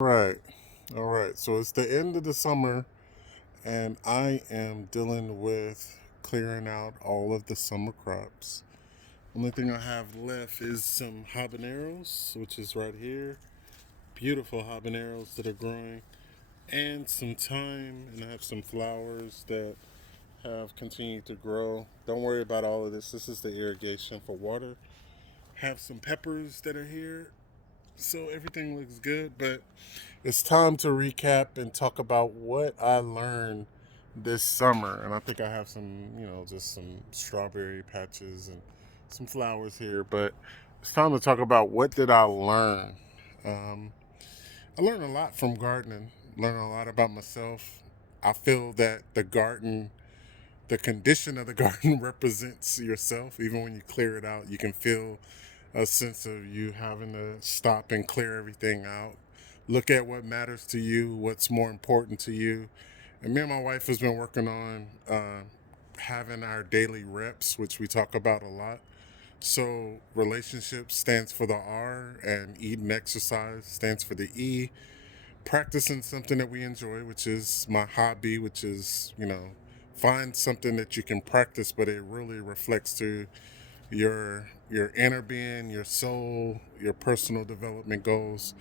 Right. All right. So it's the end of the summer, and I am dealing with clearing out all of the summer crops. Only thing I have left is some habaneros, which is right here. Beautiful habaneros that are growing, and some thyme, and I have some flowers that have continued to grow. Don't worry about all of this. This is the irrigation for water. Have some peppers that are here, so everything looks good, but it's time to recap and talk about what I learned this summer. And I think I have some, just some strawberry patches and some flowers here, but it's time to talk about what did I learn. Um, I learned a lot from gardening, learned a lot about myself. I feel that the condition of the garden represents yourself. Even when you clear it out, you can feel a sense of you having to stop and clear everything out. Look at what matters to you, what's more important to you. And me and my wife has been working on having our daily reps, which we talk about a lot. So, relationship stands for the R, and eat and exercise stands for the E. Practicing something that we enjoy, which is my hobby, which is, find something that you can practice, but it really reflects to your inner being, your soul, your personal development goals.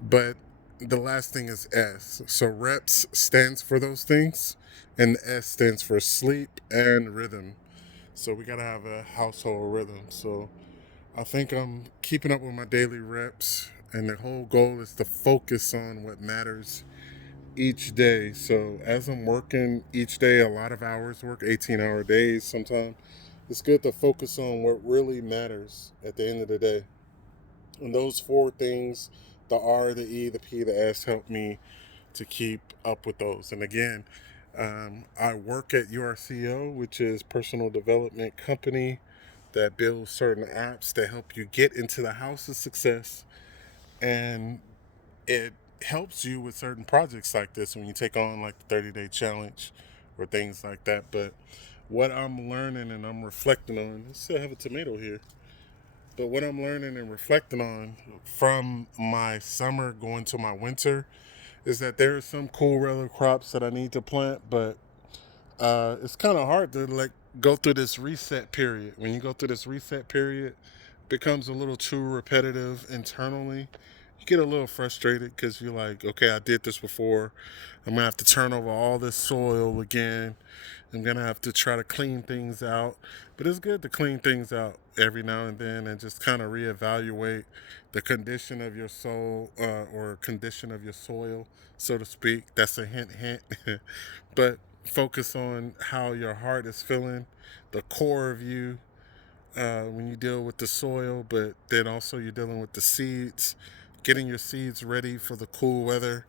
But the last thing is S. So reps stands for those things, and the S stands for sleep and rhythm. So we gotta have a household rhythm. So I think I'm keeping up with my daily reps, and the whole goal is to focus on what matters each day. So as I'm working each day, a lot of hours work, 18-hour days sometimes, it's good to focus on what really matters at the end of the day. And those four things, the R, the E, the P, the S, help me to keep up with those. And again, I work at URCO, which is personal development company that builds certain apps that help you get into the house of success. And it helps you with certain projects like this when you take on like the 30-day challenge or things like that. But what I'm learning and I'm reflecting on, I still have a tomato here. But what I'm learning and reflecting on from my summer going to my winter is that there are some cool weather crops that I need to plant, but it's kind of hard to like go through this reset period. When you go through this reset period, it becomes a little too repetitive internally. You get a little frustrated because you're like, okay, I did this before. I'm gonna have to turn over all this soil again. I'm gonna have to try to clean things out. But it's good to clean things out every now and then and just kind of reevaluate the condition of your soul or condition of your soil, so to speak. That's a hint, hint. But focus on how your heart is feeling, the core of you when you deal with the soil, but then also you're dealing with the seeds, getting your seeds ready for the cool weather.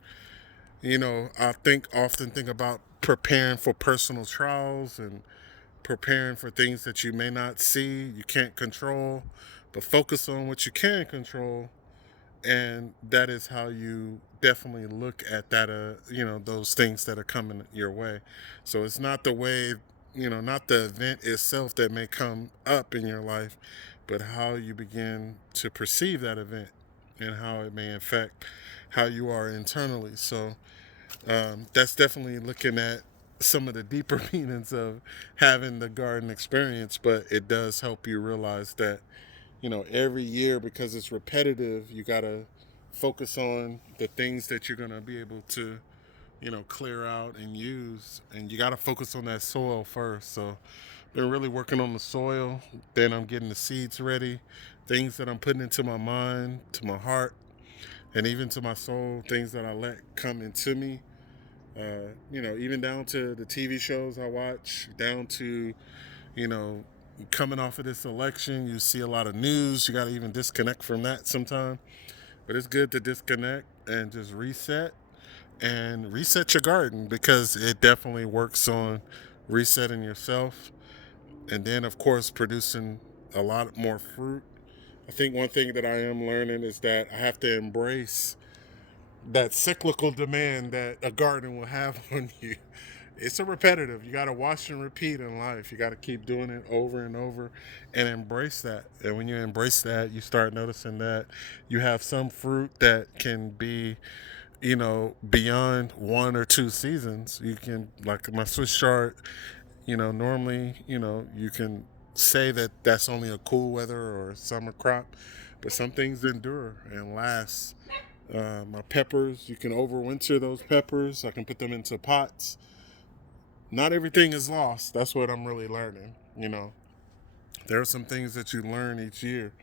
I often think about preparing for personal trials and preparing for things that you may not see, you can't control, but focus on what you can control. And that is how you definitely look at that, those things that are coming your way. So it's not the way, not the event itself that may come up in your life, but how you begin to perceive that event and how it may affect how you are internally. So that's definitely looking at some of the deeper meanings of having the garden experience, but it does help you realize that, every year, because it's repetitive, you got to focus on the things that you're going to be able to, clear out and use. And you got to focus on that soil first. So, been really working on the soil. Then I'm getting the seeds ready, things that I'm putting into my mind, to my heart, and even to my soul, things that I let come into me. Even down to the TV shows I watch, down to, you know, coming off of this election, you see a lot of news. You got to even disconnect from that sometime. But it's good to disconnect and just reset and reset your garden because it definitely works on resetting yourself and then, of course, producing a lot more fruit. I think one thing that I am learning is that I have to embrace that cyclical demand that a garden will have on you. It's a repetitive. You got to wash and repeat in life. You got to keep doing it over and over and embrace that. And when you embrace that, you start noticing that you have some fruit that can be beyond 1 or 2 seasons. You can, like my Swiss chard, normally, you can say that that's only a cool weather or summer crop, but some things endure and last. My peppers, you can overwinter those peppers. I can put them into pots. Not everything is lost. That's what I'm really learning. There are some things that you learn each year,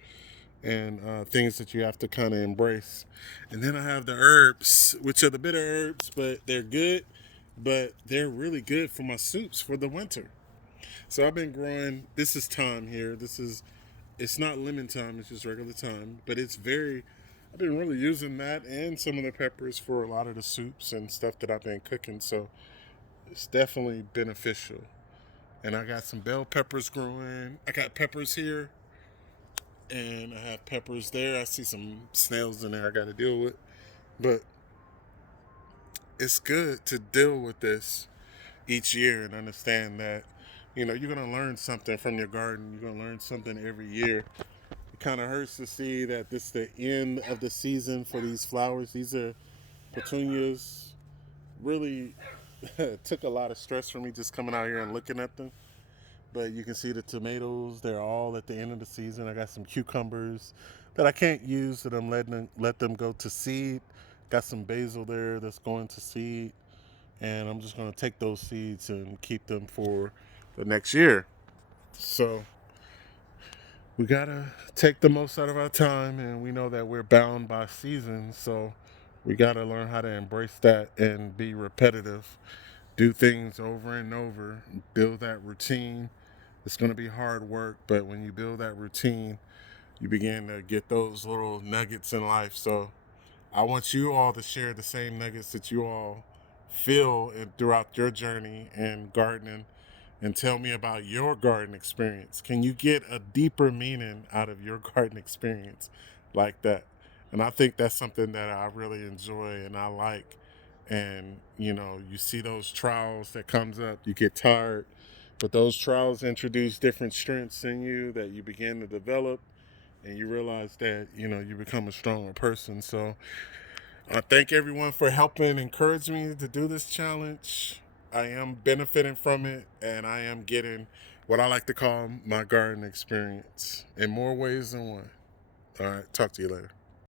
and things that you have to kind of embrace. And then I have the herbs, which are the bitter herbs, but they're good. But they're really good for my soups for the winter. So I've been growing. This is thyme here. It's not lemon thyme. It's just regular thyme. But it's very. I've been really using that and some of the peppers for a lot of the soups and stuff that I've been cooking. So it's definitely beneficial. And I got some bell peppers growing. I got peppers here, and I have peppers there. I see some snails in there I got to deal with. But it's good to deal with this each year and understand that, you're going to learn something from your garden. You're going to learn something every year. It kind of hurts to see that this is the end of the season for these flowers. These are petunias. Really took a lot of stress from me just coming out here and looking at them. But you can see the tomatoes, they're all at the end of the season. I got some cucumbers that I can't use that I'm let them go to seed. Got some basil there that's going to seed. And I'm just going to take those seeds and keep them for the next year. So we got to take the most out of our time, and we know that we're bound by seasons. So we got to learn how to embrace that and be repetitive. Do things over and over, build that routine. It's going to be hard work, but when you build that routine, you begin to get those little nuggets in life. So I want you all to share the same nuggets that you all feel throughout your journey in gardening, and tell me about your garden experience. Can you get a deeper meaning out of your garden experience like that? And I think that's something that I really enjoy and I like. And you see those trials that comes up, you get tired, but those trials introduce different strengths in you that you begin to develop, and you realize that you become a stronger person. So I thank everyone for helping encourage me to do this challenge. I am benefiting from it, and I am getting what I like to call my garden experience in more ways than one. All right, talk to you later.